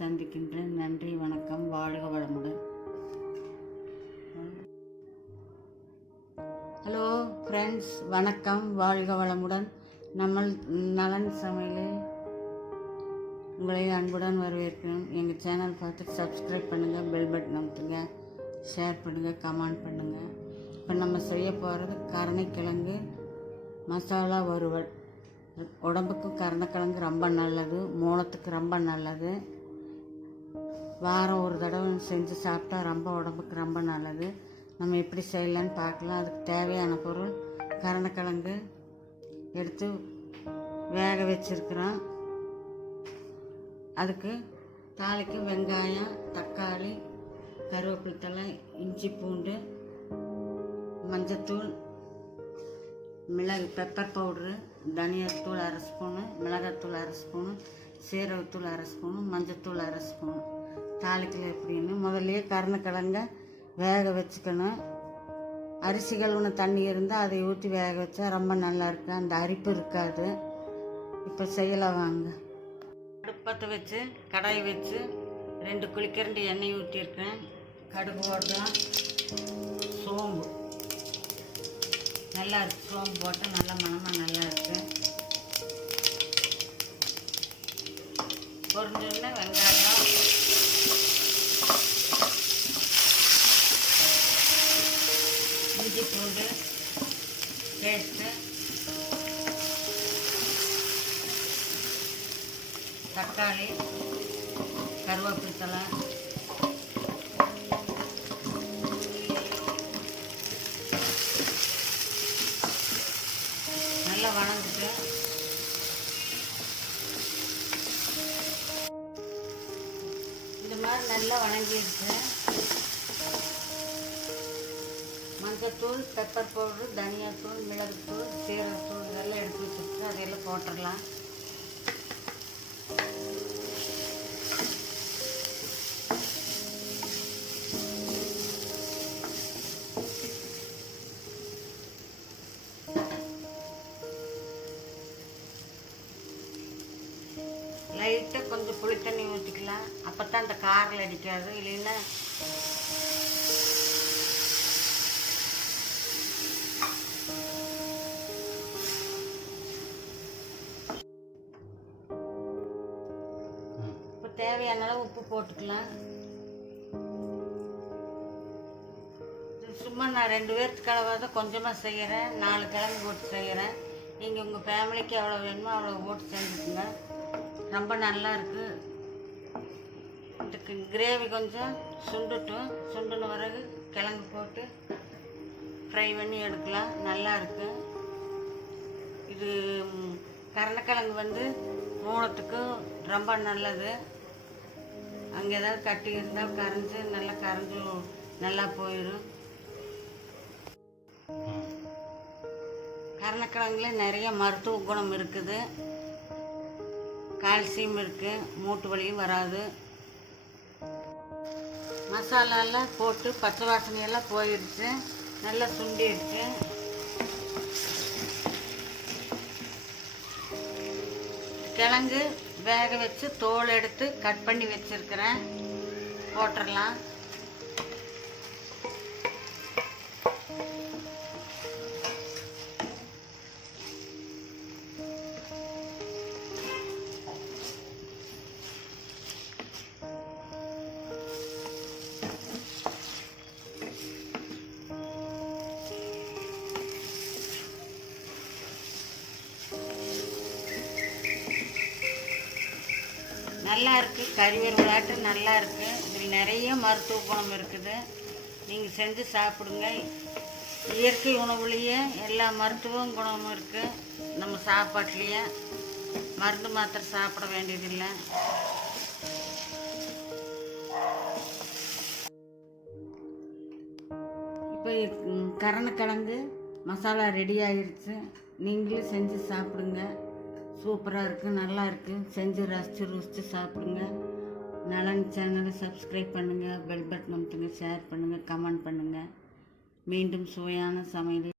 சந்திக்கின்றேன். நன்றி, வணக்கம், வாழ்க வளமுடன். ஹலோ ஃப்ரெண்ட்ஸ், வணக்கம், வாழ்க வளமுடன். நம்ம நலன் சமையல் உங்களை அன்புடன் வரவேற்கிறோம். எங்கள் சேனல் பார்த்து சப்ஸ்கிரைப் பண்ணுங்கள், பெல் பட்டன் அமுத்துங்க, ஷேர் பண்ணுங்கள், கமெண்ட் பண்ணுங்கள். இப்போ நம்ம செய்ய போகிறது கருணைக்கிழங்கு மசாலா வறுவல். உடம்புக்கு கருணைக்கிழங்கு ரொம்ப நல்லது, மூலத்துக்கு ரொம்ப நல்லது. வாரம் ஒரு தடவை செஞ்சு சாப்பிட்டா ரொம்ப உடம்புக்கு ரொம்ப நல்லது. நம்ம எப்படி செய்யலான்னு பார்க்கலாம். அதுக்கு தேவையான பொருள் கருணைக்கிழங்கு எடுத்து வேக வச்சுருக்குறோம். அதுக்கு தாளிக்கு வெங்காயம், தக்காளி, கருவேப்பிலை தழை, இஞ்சி பூண்டு, மஞ்சத்தூள், மிளகு, பெப்பர் பவுட்ரு, தனியாத்தூள் அரை ஸ்பூனு, மிளகாத்தூள் அரை ஸ்பூனு, சீரகத்தூள் அரை ஸ்பூனு, மஞ்சத்தூள் அரை ஸ்பூனு. தாளிக்கல எப்படின்னு முதல்லையே கருணைக்கிழங்க வேக வச்சுக்கணும். அரிசி கழுவுன தண்ணி இருந்தால் அதை ஊற்றி வேக வச்சா ரொம்ப நல்லா இருக்கு, அந்த அரிப்பு இருக்காது. இப்போ செய்யலாம் வாங்க. அடுப்பத்தை வச்சு கடாய் வச்சு 2 குழிக்கரண்டி எண்ணெய் ஊற்றிருக்கேன். கடுகு போடலாம். சோம்பு நல்லா இருக்கு, சோம்பு போட்டால் நல்லா மணமாக நல்லா இருக்கு. பொரிஞ்சோடனே வெங்காயம், இஞ்சி பூண்டு பேஸ்ட்டு, தக்காளி, கருவேப்பிலை தழை, நல்லா வணங்கிட்டு இந்த மாதிரி நல்லா வணங்கிடுச்சு. மஞ்சத்தூள், பெப்பர் பவுட்ரு, தனியாத்தூள், மிளகுத்தூள், சீரகத்தூள் இதெல்லாம் எடுத்து வச்சுருக்கு. அதையெல்லாம் போட்டுடலாம். லைட்டாக கொஞ்சம் புளி தண்ணி ஊற்றிக்கலாம், அப்போ தான் அந்த காரில் அடிக்காது. இல்லைன்னா இப்போ தேவையான அளவு உப்பு போட்டுக்கலாம். சும்மா நான் 2 பேருக்கு அளவாக கொஞ்சமாக செய்கிறேன், 4 கிழங்கு போட்டு செய்கிறேன். நீங்கள் உங்கள் ஃபேமிலிக்கு எவ்வளோ வேணுமோ அவ்வளோ போட்டு செஞ்சுக்குங்க. ரொம்ப நல்லா இருக்குது. இதுக்கு கிரேவி கொஞ்சம் சுண்டுட்டும், சுண்டுன பிறகு கிழங்கு போட்டு ஃப்ரை பண்ணி எடுக்கலாம். நல்லா இருக்குது. இது கருணைக்கிழங்கு மூலத்துக்கு ரொம்ப நல்லது. அங்கே ஏதாவது கட்டி இருந்தால் கரைஞ்சி நல்லா போயிடும். கருணைக்கிழங்குல நிறைய மருத்துவ குணம் இருக்குது. கால்சியம் இருக்குது, மூட்டு வலியும் வராது. மசாலாலாம் போட்டு பச்சை வாசனையெல்லாம் போயிடுச்சு, நல்லா சுண்டிடுச்சு. கிழங்கு வேக வச்சு தோல் எடுத்து கட் பண்ணி வச்சுருக்கிறேன், போட்டுடலாம். நல்லா இருக்குது, கறிவறுவலாட்டு நல்லா இருக்குது. இதில் நிறைய மருத்துவ குணம் இருக்குது. நீங்கள் செஞ்சு சாப்பிடுங்க. இயற்கை உணவுலேயே எல்லா மருத்துவ குணமும் இருக்குது. நம்ம சாப்பாட்லேயே மருந்து மாத்திரை சாப்பிட வேண்டியதில்லை. இப்போ கருணைக்கிழங்கு மசாலா ரெடி ஆகிடுச்சு. நீங்களும் செஞ்சு சாப்பிடுங்க. சூப்பராக இருக்குது, நல்லா இருக்குது. செஞ்சு ருசித்து சாப்பிடுங்க. நலன் சேனலை சப்ஸ்கிரைப் பண்ணுங்கள், பெல் பட்டன் அமுத்துங்க, ஷேர் பண்ணுங்கள், கமெண்ட் பண்ணுங்கள். மீண்டும் சுவையான சமையல்